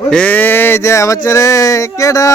এই যে আমার ছেলে কেডা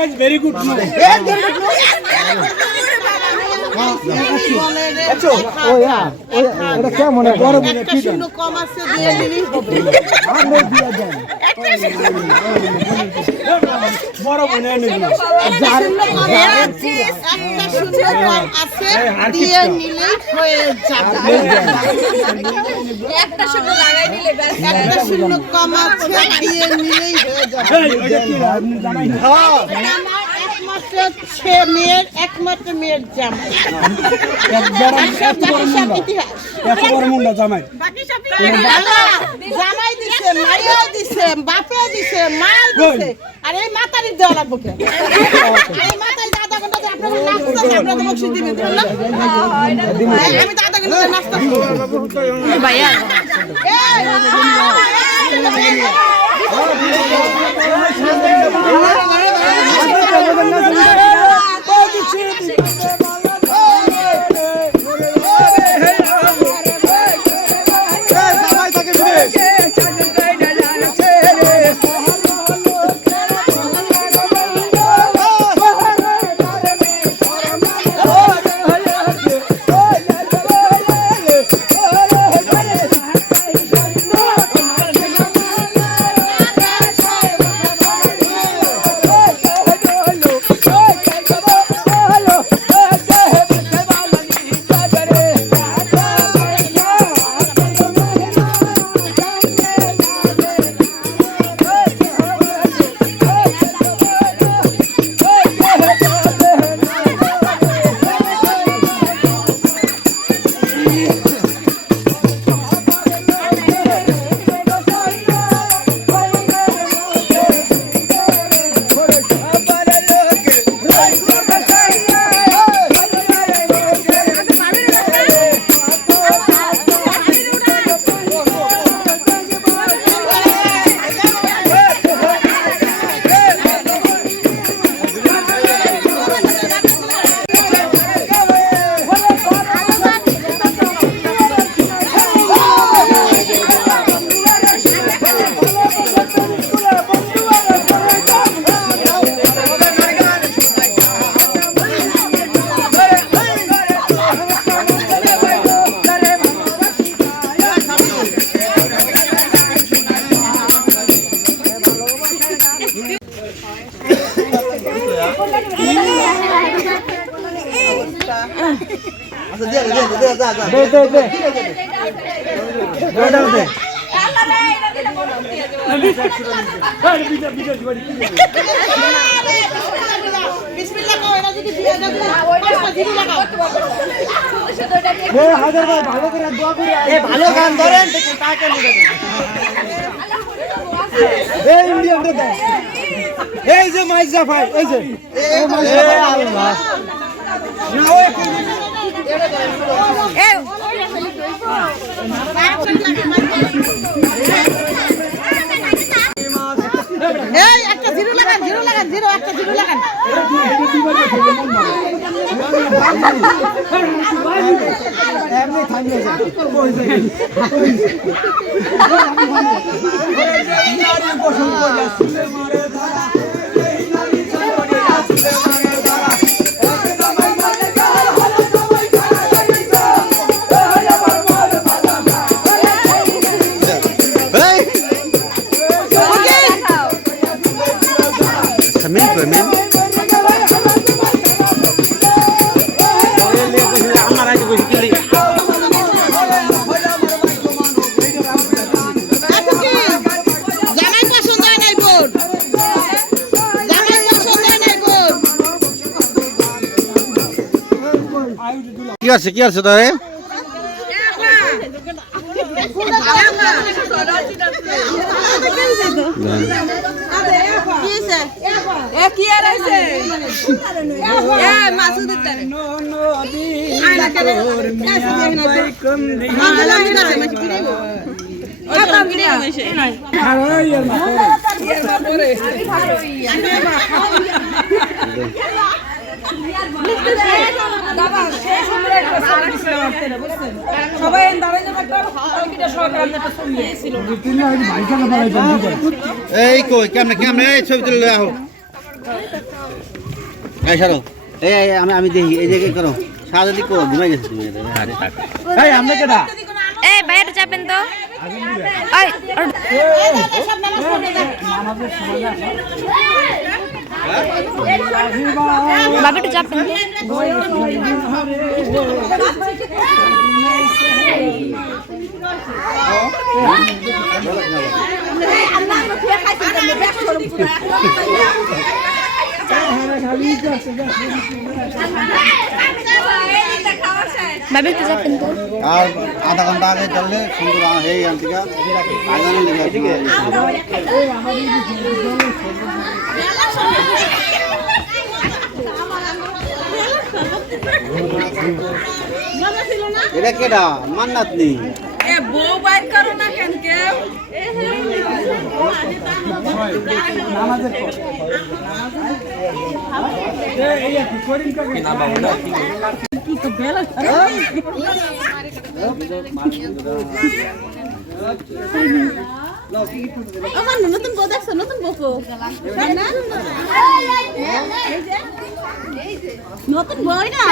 is very good. No. এটা কেমন বড় মনে একটা শূন্য কম আছে দিয়ে দিলি আমরা দিয়ে দেন বড় মনে নেই না। একটা শূন্য কম আছে দিয়ে নিলেই হয়ে যাবে একটা শূন্য লাগাই দিলে ব্যাস একটা শূন্য কম আছে দিয়ে নিলেই হয়ে যাবে এই ওটা কি আপনি জানাই না। আমার একমাত্র মেয়ের একমাত্র মেয়ের জামাই এত বড় মুন্ডা জামাই। জামাই দিছে মাইয়া দিছে বাপে দিছে মা দিছে আর এই মাতারি দেওয়া লাগবে কে এই মাতারি আধা ঘন্টা আপনারা নাস্তা আপনারা বকশিশ দিবেন না আমি তো আধা ঘন্টা নাস্তা ভাইয়া বিসমিল্লাহ কও এটা যদি দিয়ে দাও পাঁচটা জিরো লাগাও হাজার ভালো করে দোয়া করে ভালো গান ধরেন দেখুন টাকা নিয়ে এই ইন্ডিয়ান রে দেন এই যে মাইক জাফাই এই যে আল্লাহ না ওই এই একটা জিরো লাগান জিরো একটা জিরো লাগান এমনি থামিয়ে যায় কি আছে তোরে কি আর আছে এ মাসুদ তারে আনা করে এই কই কেমনে কেমনে এই ছবি তুলে দাও এই সরো এই আমি দেখি এই জায়গায় করো সাদা দিক ঘুমাই গেছে তুমি এই আমরা কেডা এই বাইরে যাবেন তো এই বাবিটা যাবেন বাবিটা যাবেন তো আর আধা ঘন্টা আগে চললে সুন্দর এই আনতিকা আগানো লেগে এটা কেডা মান্নাত নেই এ বউ বাইর করো না কেন কেউ নামাজের পর এই কি করিম কাকে না বাবা কি তো বেলা আমার নতুন বউ দেখছো নতুন বউ নতুন বউ না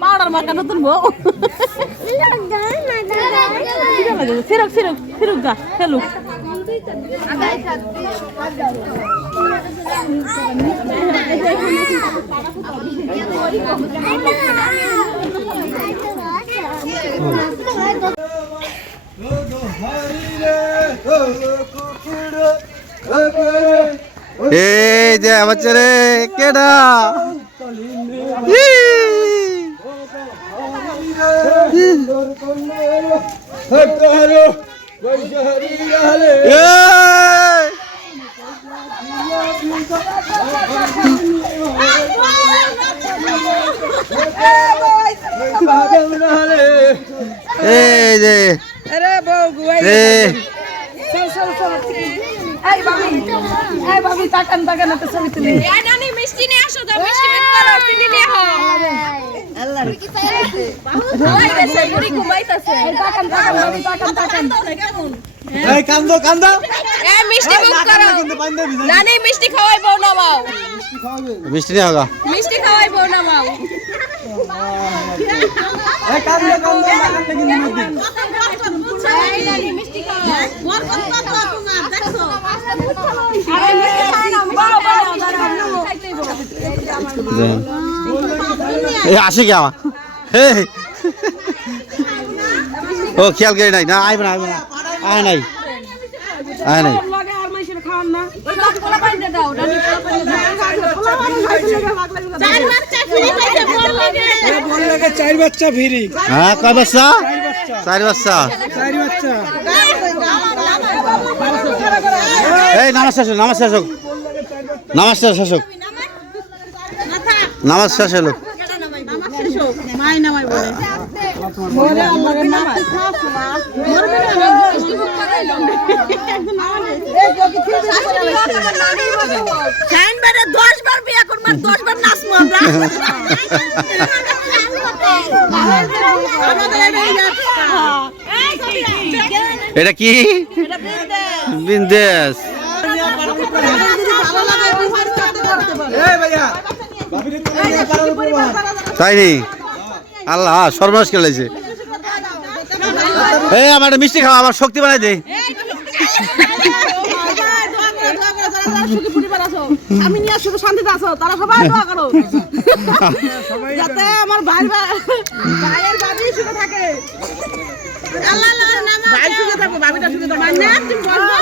পাউডার মাখা নতুন বউ ফিরুক ফিরুক ফিরুক গা ফেলুক এই যে বাচ্চারে কেডা এই যে আরে বউ গুয়াই এই বাবি তাকান তাকান তো ছবি তুলি এই নানি মিষ্টি নিয়ে আসো তো মিষ্টি বের করো চিনি নিয়ে আও আল্লাহ কি চাইছে ওই দেশে বুড়ি ঘুমাইতাছে তাকান তাকান বাবি তাকান তাকান কেমন এই কান্দো কান্দো এই মিষ্টি বের করো নানি মিষ্টি খাওয়াইবো না মাও মিষ্টি নিয়ে আগা মিষ্টি খাওয়াইবো না মাও এই কান্দো কান্দো কান্দো কিন্তু মধ্যে এই নানি মিষ্টি খাওয়াও মোর কথা তোমার দেখছো আরে মিষ্টি খাও না বড় বড় খাইতেইবো এই আসে কি আমার ও খেয়াল করে নাই না আইব না আয় নাই আয় নাই চার বাচ্চা ফিরি হ্যাঁ কয় বাচ্চা চার বাচ্চা এই নামাজ শেষ হোক নামাজ শেষ হোক নামাজ শেষ হোক নামাজ শেষ হলো মাই নামাই বলে এটা কি বিন্দেশ তাইনি আল্লাহ সর্বনাশ খেলেছে এই আমার একটা মিষ্টি খাওয়া আমার শক্তি বানাই দে আমি নিয়ে শুধু শান্তিতে আছো তারা সবাই দোয়া করো যাতে আমার ভাইয়ের বাড়ি সুখে থাকে আল্লাহ ভাই সুখে থাকো ভাবিটা সুখে থাকো মানে তুমি বলবা